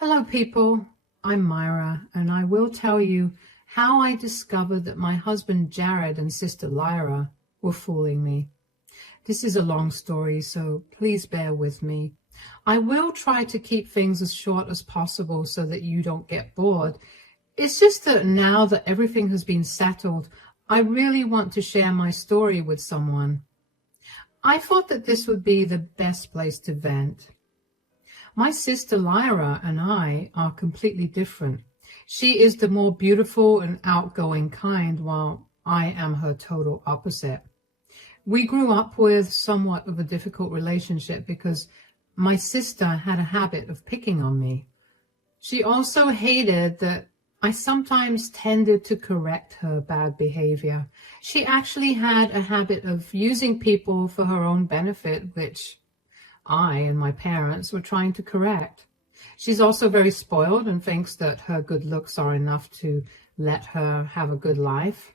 Hello, people. I'm Myra, and I will tell you how I discovered that my husband Jared and sister Lyra were fooling me. This is a long story, so please bear with me. I will try to keep things as short as possible so that you don't get bored. It's just that now that everything has been settled, I really want to share my story with someone. I thought that this would be the best place to vent. My sister Lyra and I are completely different. She is the more beautiful and outgoing kind, while I am her total opposite. We grew up with somewhat of a difficult relationship because my sister had a habit of picking on me. She also hated that I sometimes tended to correct her bad behavior. She actually had a habit of using people for her own benefit, which I and my parents were trying to correct. She's also very spoiled and thinks that her good looks are enough to let her have a good life.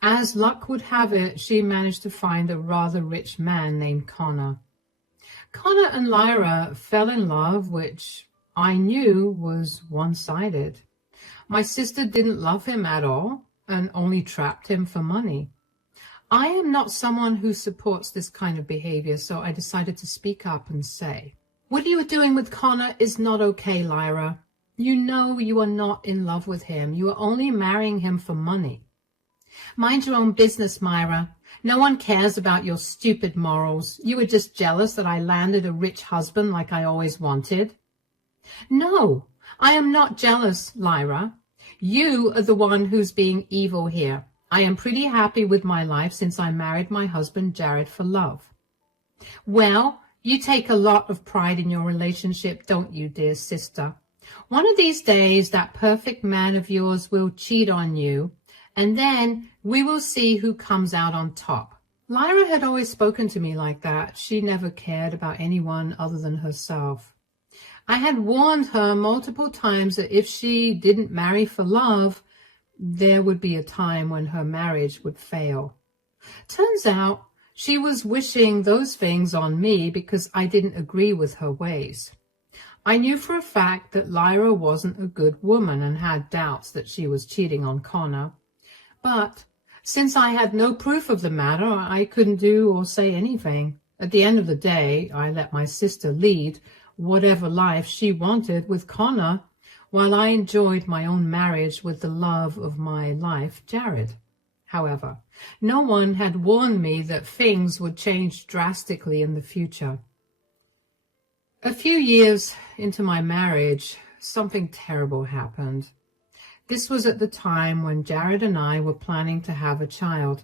As luck would have it, she managed to find a rather rich man named Connor. Connor and Lyra fell in love, which I knew was one-sided. My sister didn't love him at all and only trapped him for money. I am not someone who supports this kind of behavior, so I decided to speak up and say, "What you are doing with Connor is not okay, Lyra. You know you are not in love with him. You are only marrying him for money." "Mind your own business, Myra. No one cares about your stupid morals. You were just jealous that I landed a rich husband like I always wanted." "No, I am not jealous, Lyra. You are the one who's being evil here. I am pretty happy with my life since I married my husband Jared for love." "Well, you take a lot of pride in your relationship, don't you, dear sister? One of these days that perfect man of yours will cheat on you, and then we will see who comes out on top." Lyra had always spoken to me like that. She never cared about anyone other than herself. I had warned her multiple times that if she didn't marry for love, there would be a time when her marriage would fail. Turns out she was wishing those things on me because I didn't agree with her ways. I knew for a fact that Lyra wasn't a good woman and had doubts that she was cheating on Connor. But since I had no proof of the matter, I couldn't do or say anything. At the end of the day, I let my sister lead whatever life she wanted with Connor, while I enjoyed my own marriage with the love of my life, Jared. However, no one had warned me that things would change drastically in the future. A few years into my marriage, something terrible happened. This was at the time when Jared and I were planning to have a child.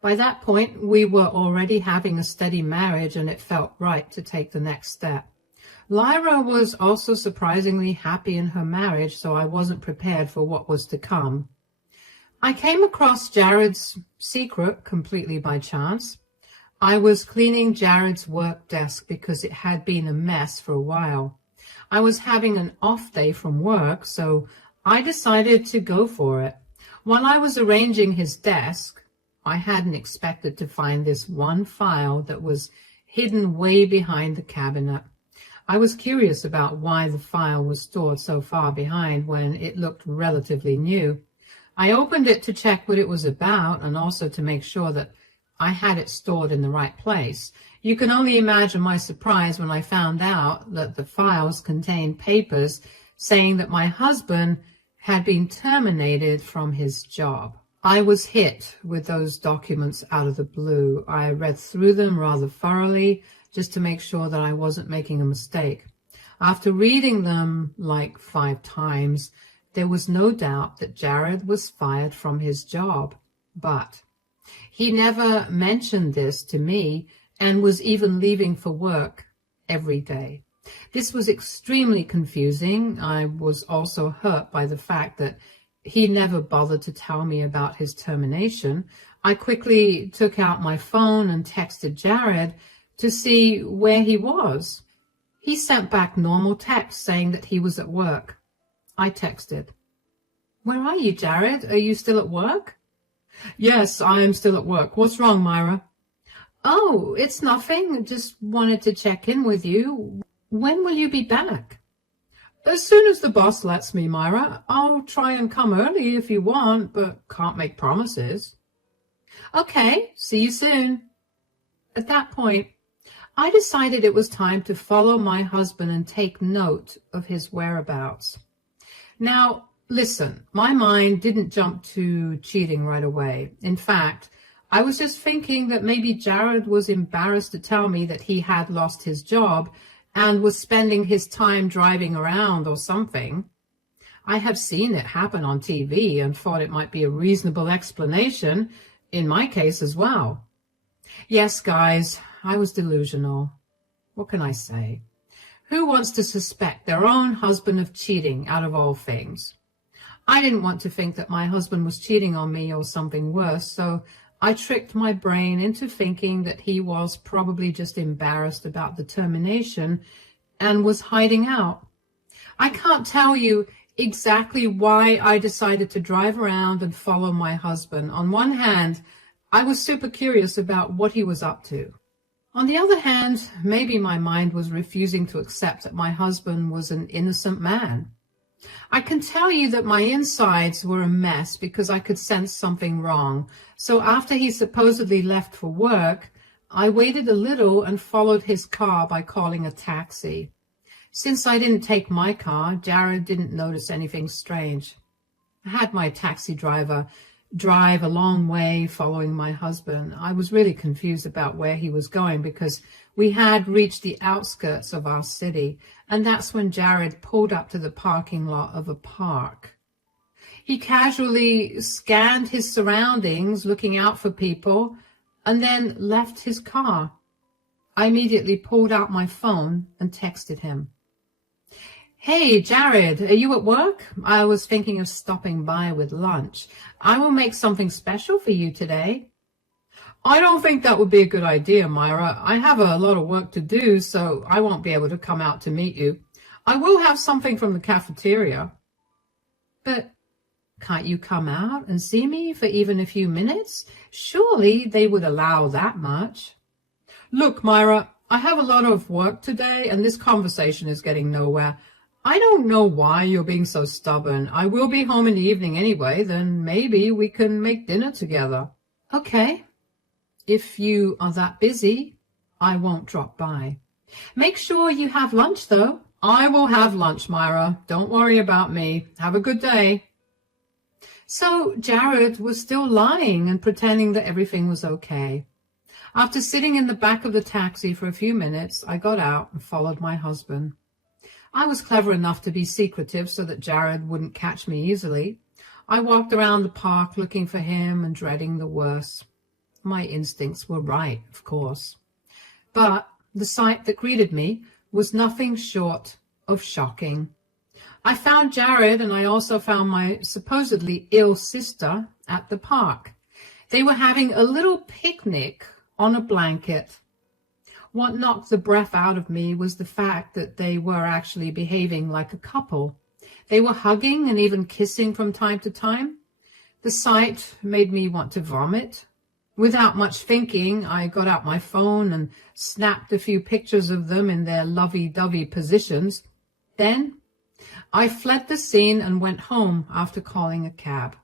By that point, we were already having a steady marriage, and it felt right to take the next step. Lyra was also surprisingly happy in her marriage, so I wasn't prepared for what was to come. I came across Jared's secret completely by chance. I was cleaning Jared's work desk because it had been a mess for a while. I was having an off day from work, so I decided to go for it. While I was arranging his desk, I hadn't expected to find this one file that was hidden way behind the cabinet. I was curious about why the file was stored so far behind when it looked relatively new. I opened it to check what it was about and also to make sure that I had it stored in the right place. You can only imagine my surprise when I found out that the files contained papers saying that my husband had been terminated from his job. I was hit with those documents out of the blue. I read through them rather thoroughly, just to make sure that I wasn't making a mistake. After reading them like 5 times, there was no doubt that Jared was fired from his job. But he never mentioned this to me and was even leaving for work every day. This was extremely confusing. I was also hurt by the fact that he never bothered to tell me about his termination. I quickly took out my phone and texted Jared to see where he was. He sent back normal text saying that he was at work. I texted, "Where are you, Jared? Are you still at work?" "Yes, I am still at work. What's wrong, Myra?" "Oh, it's nothing. Just wanted to check in with you. When will you be back?" As soon as the boss lets me, Myra. I'll try and come early if you want, but can't make promises. Okay, see you soon. At that point, I decided it was time to follow my husband and take note of his whereabouts. Now, listen, my mind didn't jump to cheating right away. In fact, I was just thinking that maybe Jared was embarrassed to tell me that he had lost his job and was spending his time driving around or something. I have seen it happen on TV and thought it might be a reasonable explanation, in my case as well. Yes, guys, I was delusional. What can I say? Who wants to suspect their own husband of cheating out of all things? I didn't want to think that my husband was cheating on me or something worse, so I tricked my brain into thinking that he was probably just embarrassed about the termination and was hiding out. I can't tell you exactly why I decided to drive around and follow my husband. On one hand, I was super curious about what he was up to. On the other hand, maybe my mind was refusing to accept that my husband was an innocent man. I can tell you that my insides were a mess because I could sense something wrong. So after he supposedly left for work, I waited a little and followed his car by calling a taxi. Since I didn't take my car, Jared didn't notice anything strange. I had my taxi driver drive a long way following my husband. I was really confused about where he was going because we had reached the outskirts of our city, and that's when Jared pulled up to the parking lot of a park. He casually scanned his surroundings, looking out for people, and then left his car. I immediately pulled out my phone and texted him. Hey, Jared, are you at work? I was thinking of stopping by with lunch. I will make something special for you today. I don't think that would be a good idea, Myra. I have a lot of work to do, so I won't be able to come out to meet you. I will have something from the cafeteria. But can't you come out and see me for even a few minutes? Surely they would allow that much. Look, Myra, I have a lot of work today, and this conversation is getting nowhere. I don't know why you're being so stubborn. I will be home in the evening anyway, then maybe we can make dinner together. Okay. If you are that busy, I won't drop by. Make sure you have lunch, though. I will have lunch, Myra. Don't worry about me. Have a good day. So Jared was still lying and pretending that everything was okay. After sitting in the back of the taxi for a few minutes, I got out and followed my husband. I was clever enough to be secretive so that Jared wouldn't catch me easily. I walked around the park looking for him and dreading the worst. My instincts were right, of course. But the sight that greeted me was nothing short of shocking. I found Jared, and I also found my supposedly ill sister at the park. They were having a little picnic on a blanket. What knocked the breath out of me was the fact that they were actually behaving like a couple. They were hugging and even kissing from time to time. The sight made me want to vomit. Without much thinking, I got out my phone and snapped a few pictures of them in their lovey-dovey positions. Then I fled the scene and went home after calling a cab.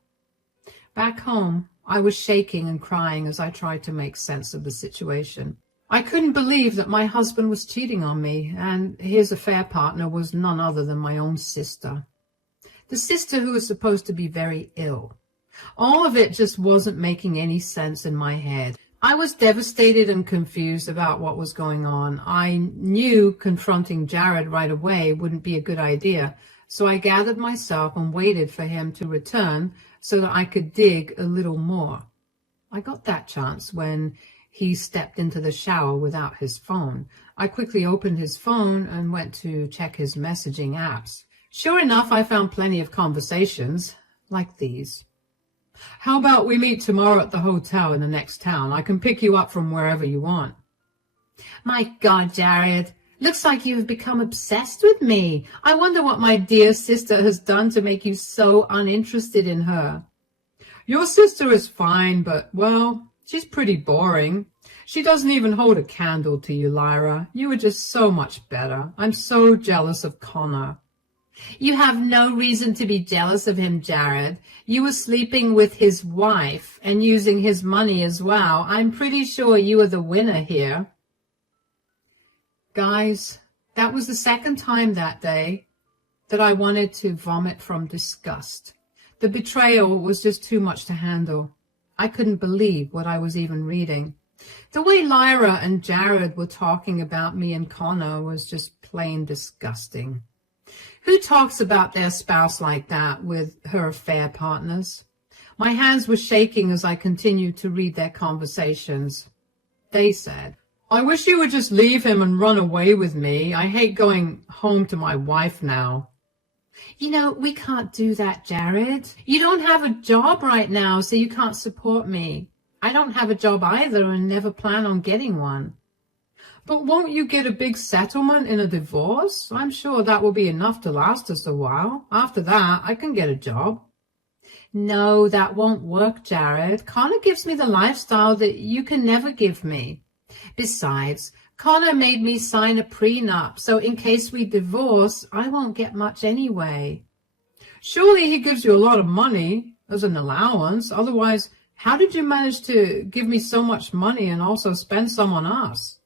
Back home, I was shaking and crying as I tried to make sense of the situation. I couldn't believe that my husband was cheating on me, and his affair partner was none other than my own sister. The sister who was supposed to be very ill. All of it just wasn't making any sense in my head. I was devastated and confused about what was going on. I knew confronting Jared right away wouldn't be a good idea, so I gathered myself and waited for him to return so that I could dig a little more. I got that chance when he stepped into the shower without his phone. I quickly opened his phone and went to check his messaging apps. Sure enough, I found plenty of conversations like these. How about we meet tomorrow at the hotel in the next town? I can pick you up from wherever you want. My God, Jared, looks like you have become obsessed with me. I wonder what my dear sister has done to make you so uninterested in her. Your sister is fine, but, well, she's pretty boring. She doesn't even hold a candle to you, Lyra. You are just so much better. I'm so jealous of Connor. You have no reason to be jealous of him, Jared. You were sleeping with his wife and using his money as well. I'm pretty sure you are the winner here. Guys, that was the second time that day that I wanted to vomit from disgust. The betrayal was just too much to handle. I couldn't believe what I was even reading. The way Lyra and Jared were talking about me and Connor was just plain disgusting. Who talks about their spouse like that with her affair partners? My hands were shaking as I continued to read their conversations. They said, I wish you would just leave him and run away with me. I hate going home to my wife now. You know, we can't do that, Jared. You don't have a job right now, so you can't support me. I don't have a job either and never plan on getting one. But won't you get a big settlement in a divorce? I'm sure that will be enough to last us a while. After that, I can get a job. No, that won't work, Jared. Connor gives me the lifestyle that you can never give me. Besides, Connor made me sign a prenup, so in case we divorce, I won't get much anyway. Surely he gives you a lot of money as an allowance. Otherwise, how did you manage to give me so much money and also spend some on us?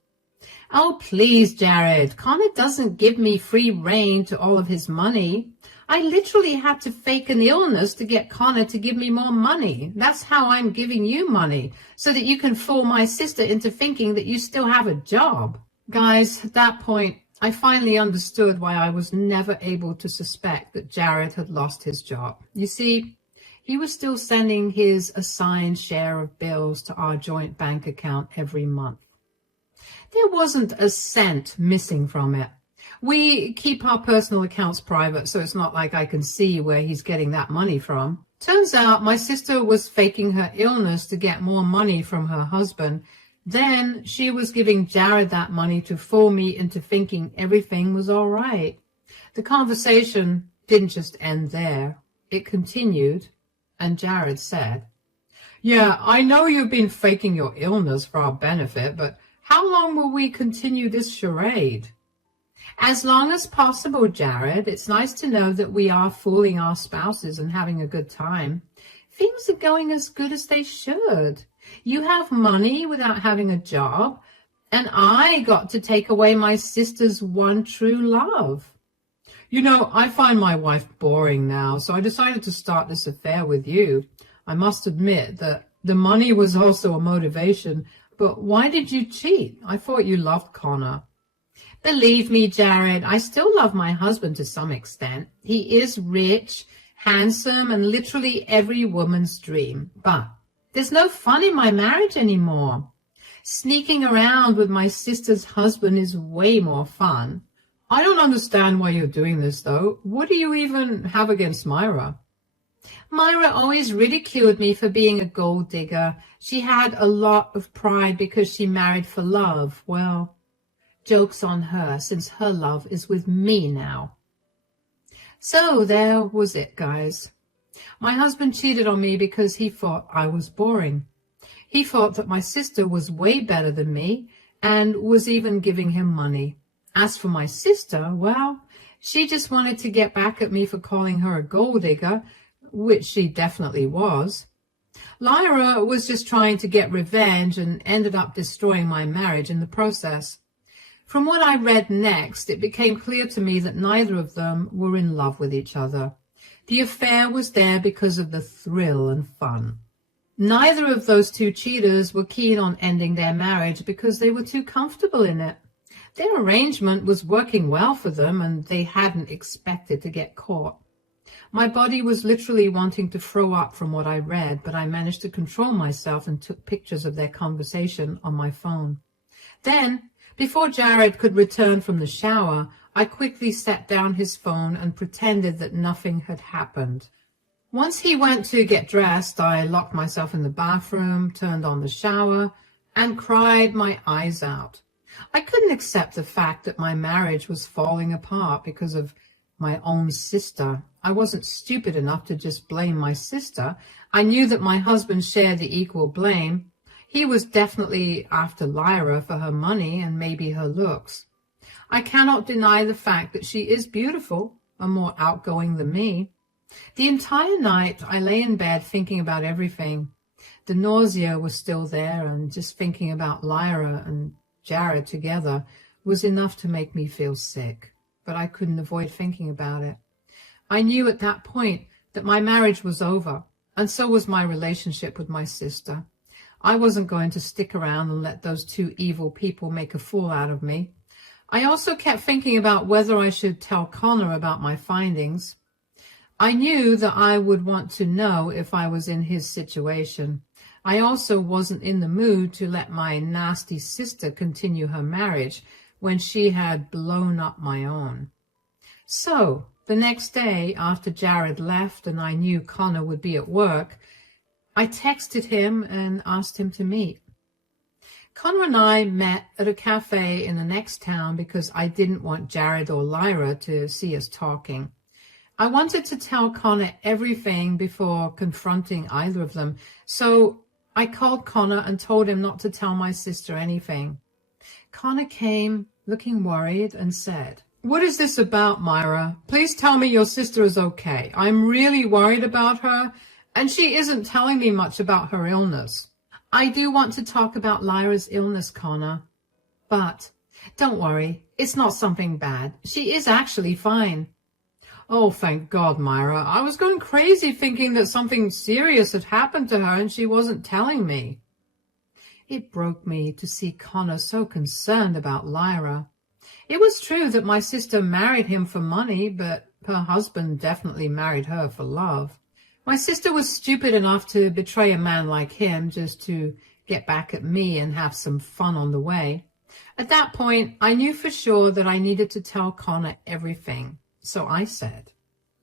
Oh, please, Jared. Connor doesn't give me free rein to all of his money. I literally had to fake an illness to get Connor to give me more money. That's how I'm giving you money, so that you can fool my sister into thinking that you still have a job. Guys, at that point, I finally understood why I was never able to suspect that Jared had lost his job. You see, he was still sending his assigned share of bills to our joint bank account every month. There wasn't a cent missing from it. We keep our personal accounts private, so it's not like I can see where he's getting that money from. Turns out my sister was faking her illness to get more money from her husband. Then she was giving Jared that money to fool me into thinking everything was all right. The conversation didn't just end there. It continued, and Jared said, Yeah, I know you've been faking your illness for our benefit, but how long will we continue this charade? As long as possible, Jared. It's nice to know that we are fooling our spouses and having a good time. Things are going as good as they should. You have money without having a job, and I got to take away my sister's one true love. You know, I find my wife boring now, so I decided to start this affair with you. I must admit that the money was also a motivation, but why did you cheat? I thought you loved Connor. Believe me, Jared, I still love my husband to some extent. He is rich, handsome, and literally every woman's dream. But there's no fun in my marriage anymore. Sneaking around with my sister's husband is way more fun. I don't understand why you're doing this, though. What do you even have against Myra? Myra always ridiculed me for being a gold digger. She had a lot of pride because she married for love. Well, joke's on her, since her love is with me now. So there was it, guys. My husband cheated on me because he thought I was boring. He thought that my sister was way better than me and was even giving him money. As for my sister, well, she just wanted to get back at me for calling her a gold digger, which she definitely was. Lyra was just trying to get revenge and ended up destroying my marriage in the process. From what I read next, it became clear to me that neither of them were in love with each other. The affair was there because of the thrill and fun. Neither of those two cheaters were keen on ending their marriage because they were too comfortable in it. Their arrangement was working well for them, and they hadn't expected to get caught. My body was literally wanting to throw up from what I read, but I managed to control myself and took pictures of their conversation on my phone. Then, before Jared could return from the shower, I quickly set down his phone and pretended that nothing had happened. Once he went to get dressed, I locked myself in the bathroom, turned on the shower, and cried my eyes out. I couldn't accept the fact that my marriage was falling apart because of my own sister. I wasn't stupid enough to just blame my sister. I knew that my husband shared the equal blame. He was definitely after Lyra for her money and maybe her looks. I cannot deny the fact that she is beautiful, are more outgoing than me. The entire night I lay in bed thinking about everything. The nausea was still there, and just thinking about Lyra and Jared together was enough to make me feel sick, but I couldn't avoid thinking about it. I knew at that point that my marriage was over, and so was my relationship with my sister. I wasn't going to stick around and let those two evil people make a fool out of me. I also kept thinking about whether I should tell Connor about my findings. I knew that I would want to know if I was in his situation. I also wasn't in the mood to let my nasty sister continue her marriage when she had blown up my own. So, the next day, after Jared left and I knew Connor would be at work, I texted him and asked him to meet. Connor and I met at a cafe in the next town because I didn't want Jared or Lyra to see us talking. I wanted to tell Connor everything before confronting either of them, so I called Connor and told him not to tell my sister anything. Connor came looking worried and said, "What is this about, Myra? Please tell me your sister is okay. I'm really worried about her, and she isn't telling me much about her illness." "I do want to talk about Lyra's illness, Connor, but don't worry, it's not something bad. She is actually fine." "Oh, thank God, Myra. I was going crazy thinking that something serious had happened to her and she wasn't telling me." It broke me to see Connor so concerned about Lyra. It was true that my sister married him for money, but her husband definitely married her for love. My sister was stupid enough to betray a man like him just to get back at me and have some fun on the way. At that point, I knew for sure that I needed to tell Connor everything. So I said,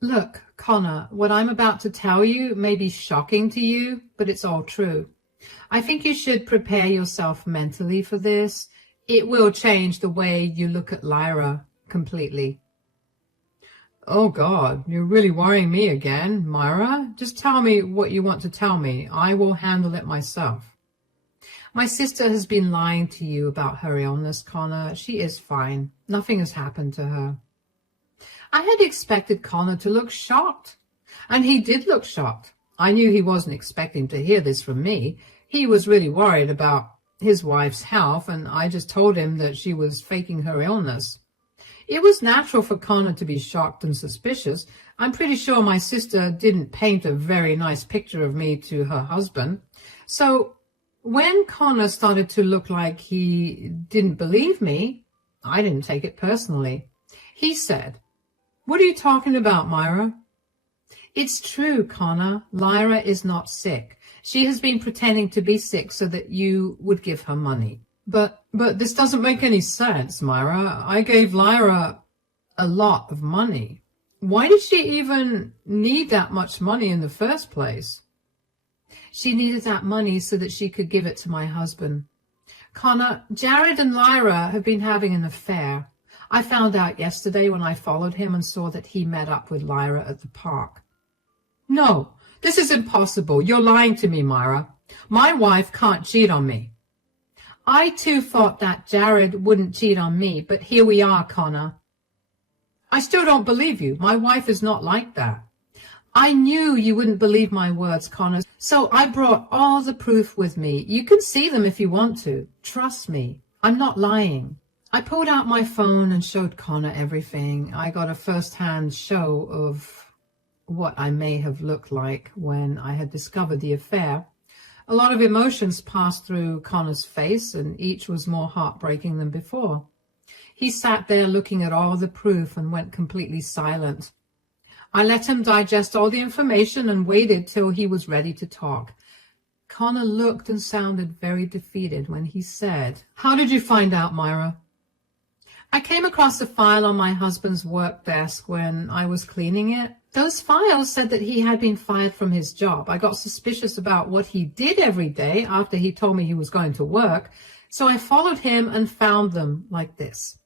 "Look, Connor, what I'm about to tell you may be shocking to you, but it's all true. I think you should prepare yourself mentally for this. It will change the way you look at Lyra completely." "Oh God, you're really worrying me again, Myra. Just tell me what you want to tell me. I will handle it myself." "My sister has been lying to you about her illness, Connor. She is fine. Nothing has happened to her." I had expected Connor to look shocked, and he did look shocked. I knew he wasn't expecting to hear this from me. He was really worried about his wife's health, and I just told him that she was faking her illness. It was natural for Connor to be shocked and suspicious. I'm pretty sure my sister didn't paint a very nice picture of me to her husband. So when Connor started to look like he didn't believe me, I didn't take it personally. He said, "What are you talking about, Myra?" "It's true, Connor. Lyra is not sick. She has been pretending to be sick so that you would give her money." But this doesn't make any sense, Myra. I gave Lyra a lot of money. Why did she even need that much money in the first place?" "She needed that money so that she could give it to my husband. Connor, Jared and Lyra have been having an affair. I found out yesterday when I followed him and saw that he met up with Lyra at the park." "No, this is impossible. You're lying to me, Myra. My wife can't cheat on me." "I too thought that Jared wouldn't cheat on me, but here we are, Connor." "I still don't believe you. My wife is not like that." "I knew you wouldn't believe my words, Connor, so I brought all the proof with me. You can see them if you want to. Trust me, I'm not lying." I pulled out my phone and showed Connor everything. I got a first-hand show of what I may have looked like when I had discovered the affair. A lot of emotions passed through Connor's face, and each was more heartbreaking than before. He sat there looking at all the proof and went completely silent. I let him digest all the information and waited till he was ready to talk. Connor looked and sounded very defeated when he said, "How did you find out, Myra?" "I came across a file on my husband's work desk when I was cleaning it. Those files said that he had been fired from his job. I got suspicious about what he did every day after he told me he was going to work, so I followed him and found them like this."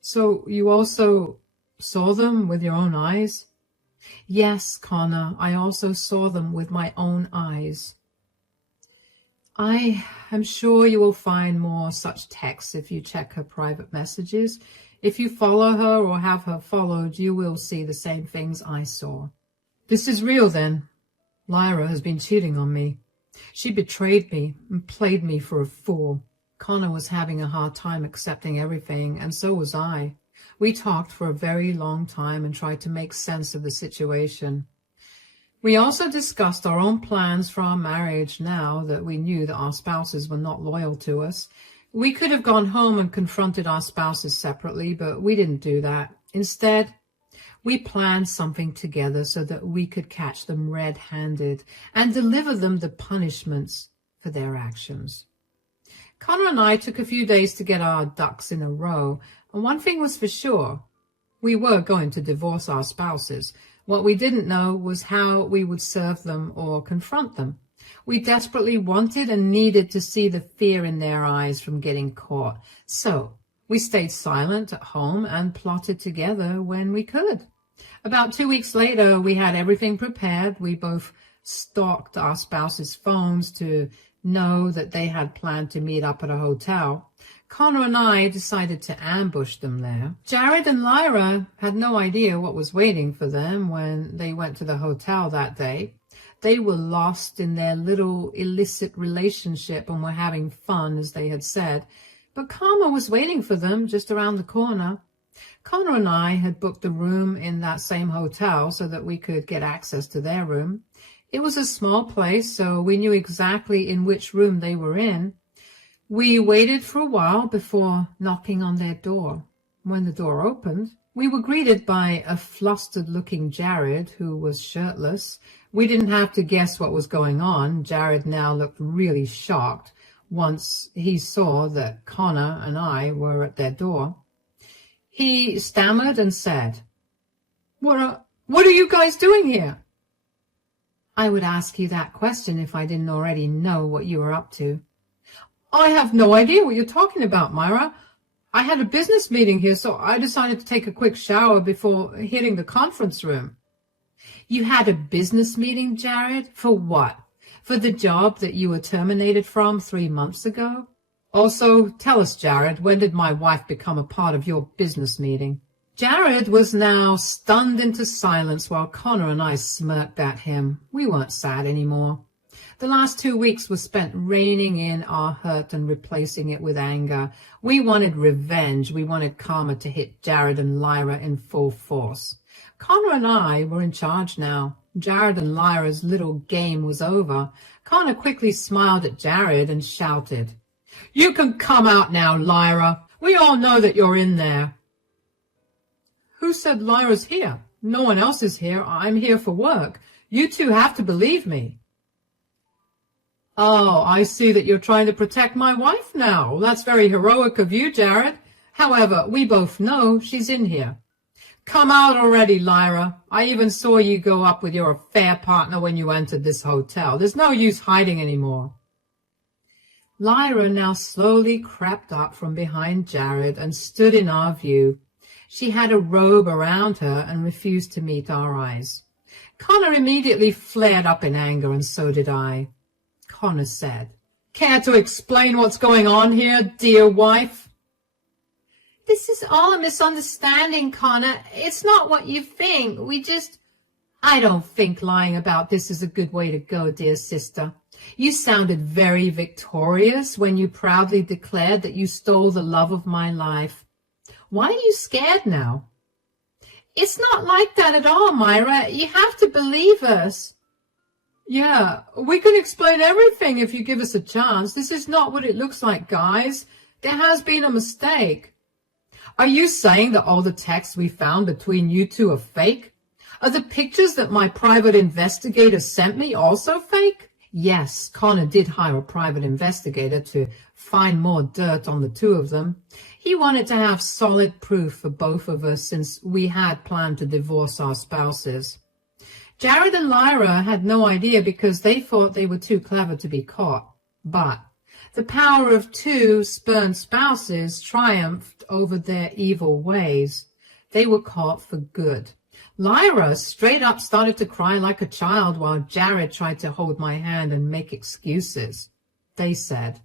"So you also saw them with your own eyes?" "Yes, Connor, I also saw them with my own eyes." I am sure you will find more such texts if you check her private messages. If you follow her or have her followed, you will see the same things I saw. This is real then. Lyra has been cheating on me. She betrayed me and played me for a fool. Connor was having a hard time accepting everything, and so was I. We talked for a very long time and tried to make sense of the situation. We also discussed our own plans for our marriage now that we knew that our spouses were not loyal to us. We could have gone home and confronted our spouses separately, but we didn't do that. Instead, we planned something together so that we could catch them red-handed and deliver them the punishments for their actions. Connor and I took a few days to get our ducks in a row, and one thing was for sure. We were going to divorce our spouses. What we didn't know was how we would serve them or confront them. We desperately wanted and needed to see the fear in their eyes from getting caught. So we stayed silent at home and plotted together when we could. About 2 weeks later, we had everything prepared. We both stalked our spouses' phones to know that they had planned to meet up at a hotel. Connor and I decided to ambush them there. Jared and Lyra had no idea what was waiting for them when they went to the hotel that day. They were lost in their little illicit relationship and were having fun, as they had said. But Karma was waiting for them just around the corner. Connor and I had booked a room in that same hotel so that we could get access to their room. It was a small place, so we knew exactly in which room they were in. We waited for a while before knocking on their door. When the door opened, we were greeted by a flustered-looking Jared who was shirtless. We didn't have to guess what was going on. Jared now looked really shocked once he saw that Connor and I were at their door. He stammered and said, What are you guys doing here? I would ask you that question if I didn't already know what you were up to. I have no idea what you're talking about, Myra. I had a business meeting here, so I decided to take a quick shower before hitting the conference room. You had a business meeting, Jared? For what? For the job that you were terminated from 3 months ago? Also, tell us, Jared, when did my wife become a part of your business meeting? Jared was now stunned into silence while Connor and I smirked at him. We weren't sad anymore. The last 2 weeks were spent reining in our hurt and replacing it with anger. We wanted revenge. We wanted karma to hit Jared and Lyra in full force. Connor and I were in charge now. Jared and Lyra's little game was over. Connor quickly smiled at Jared and shouted, You can come out now, Lyra. We all know that you're in there. Who said Lyra's here? No one else is here. I'm here for work. You two have to believe me. Oh, I see that you're trying to protect my wife now. That's very heroic of you, Jared. However, we both know she's in here. Come out already, Lyra. I even saw you go up with your affair partner when you entered this hotel. There's no use hiding anymore. Lyra now slowly crept up from behind Jared and stood in our view. She had a robe around her and refused to meet our eyes. Connor immediately flared up in anger, and so did I. Connor said, Care to explain what's going on here, dear wife? This is all a misunderstanding, Connor. It's not what you think. I don't think lying about this is a good way to go, dear sister. You sounded very victorious when you proudly declared that you stole the love of my life. Why are you scared now? It's not like that at all, Myra. You have to believe us. Yeah, we can explain everything if you give us a chance. This is not what it looks like, guys. There has been a mistake. Are you saying that all the texts we found between you two are fake? Are the pictures that my private investigator sent me also fake? Yes, Connor did hire a private investigator to find more dirt on the two of them. He wanted to have solid proof for both of us since we had planned to divorce our spouses. Jared and Lyra had no idea because they thought they were too clever to be caught. But the power of two spurned spouses triumphed over their evil ways. They were caught for good. Lyra straight up started to cry like a child while Jared tried to hold my hand and make excuses. They said,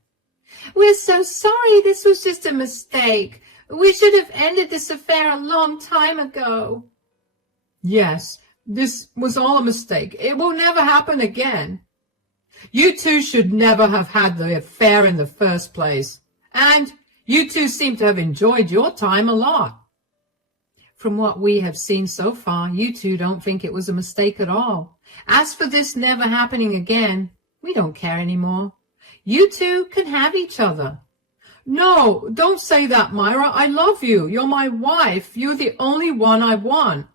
We're so sorry. This was just a mistake. We should have ended this affair a long time ago. Yes, this was all a mistake. It will never happen again. You two should never have had the affair in the first place. And you two seem to have enjoyed your time a lot. From what we have seen so far, you two don't think it was a mistake at all. As for this never happening again, we don't care anymore. You two can have each other. No, don't say that, Myra. I love you. You're my wife. You're the only one I want.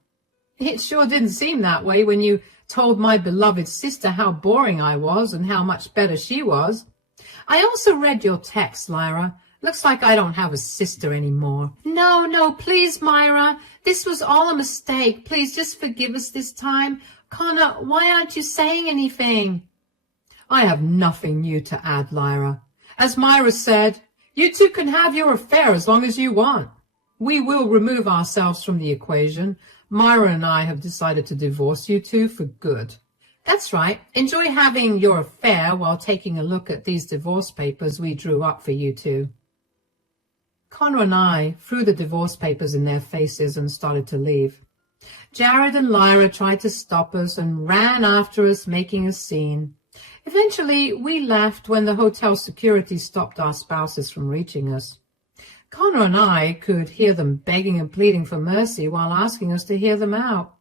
It sure didn't seem that way when you told my beloved sister how boring I was and how much better she was. I also read your text, Lyra. Looks like I don't have a sister anymore. No, please, Myra. This was all a mistake. Please just forgive us this time. Connor, why aren't you saying anything? I have nothing new to add, Lyra. As Myra said, you two can have your affair as long as you want. We will remove ourselves from the equation. Myra and I have decided to divorce you two for good. That's right. Enjoy having your affair while taking a look at these divorce papers we drew up for you two. Connor and I threw the divorce papers in their faces and started to leave. Jared and Lyra tried to stop us and ran after us, making a scene. Eventually, we left when the hotel security stopped our spouses from reaching us. Connor and I could hear them begging and pleading for mercy while asking us to hear them out.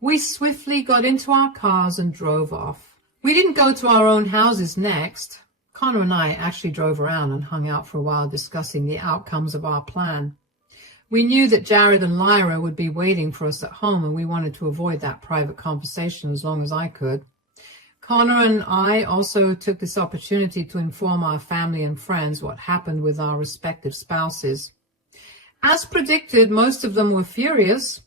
We swiftly got into our cars and drove off. We didn't go to our own houses next. Connor and I actually drove around and hung out for a while discussing the outcomes of our plan. We knew that Jared and Lyra would be waiting for us at home, and we wanted to avoid that private conversation as long as I could. Connor and I also took this opportunity to inform our family and friends what happened with our respective spouses. As predicted, most of them were furious.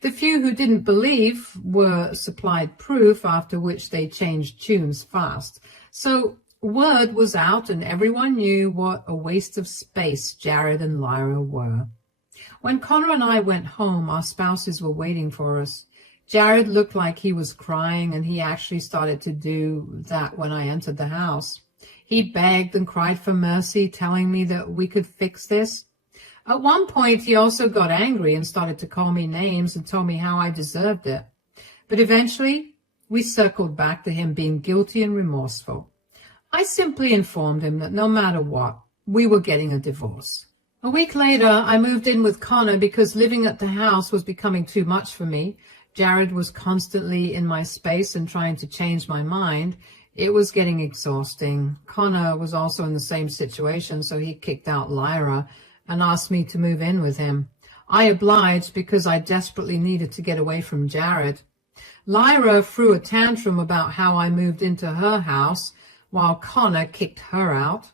The few who didn't believe were supplied proof, after which they changed tunes fast. So word was out and everyone knew what a waste of space Jared and Lyra were. When Connor and I went home, our spouses were waiting for us. Jared looked like he was crying, and he actually started to do that when I entered the house. He begged and cried for mercy, telling me that we could fix this. At one point, he also got angry and started to call me names and told me how I deserved it. But eventually, we circled back to him being guilty and remorseful. I simply informed him that no matter what, we were getting a divorce. A week later, I moved in with Connor because living at the house was becoming too much for me. Jared was constantly in my space and trying to change my mind. It was getting exhausting. Connor was also in the same situation, so he kicked out Lyra and asked me to move in with him. I obliged because I desperately needed to get away from Jared. Lyra threw a tantrum about how I moved into her house while Connor kicked her out.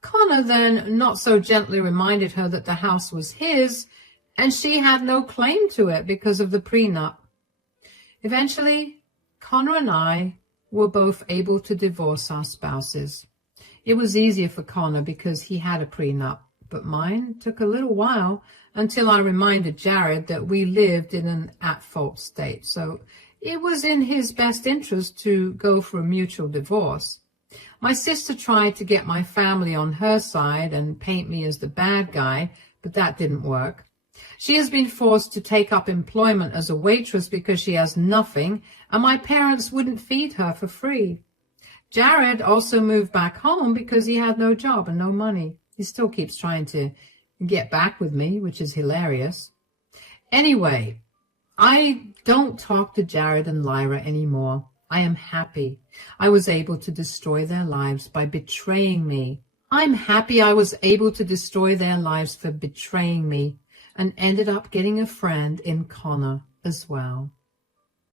Connor then not so gently reminded her that the house was his and she had no claim to it because of the prenup. Eventually, Connor and I were both able to divorce our spouses. It was easier for Connor because he had a prenup, but mine took a little while until I reminded Jared that we lived in an at-fault state, so it was in his best interest to go for a mutual divorce. My sister tried to get my family on her side and paint me as the bad guy, but that didn't work. She has been forced to take up employment as a waitress because she has nothing, and my parents wouldn't feed her for free. Jared also moved back home because he had no job and no money. He still keeps trying to get back with me, which is hilarious. Anyway, I don't talk to Jared and Lyra anymore. I am happy I was able to destroy their lives by betraying me. I'm happy I was able to destroy their lives for betraying me and ended up getting a friend in Connor as well.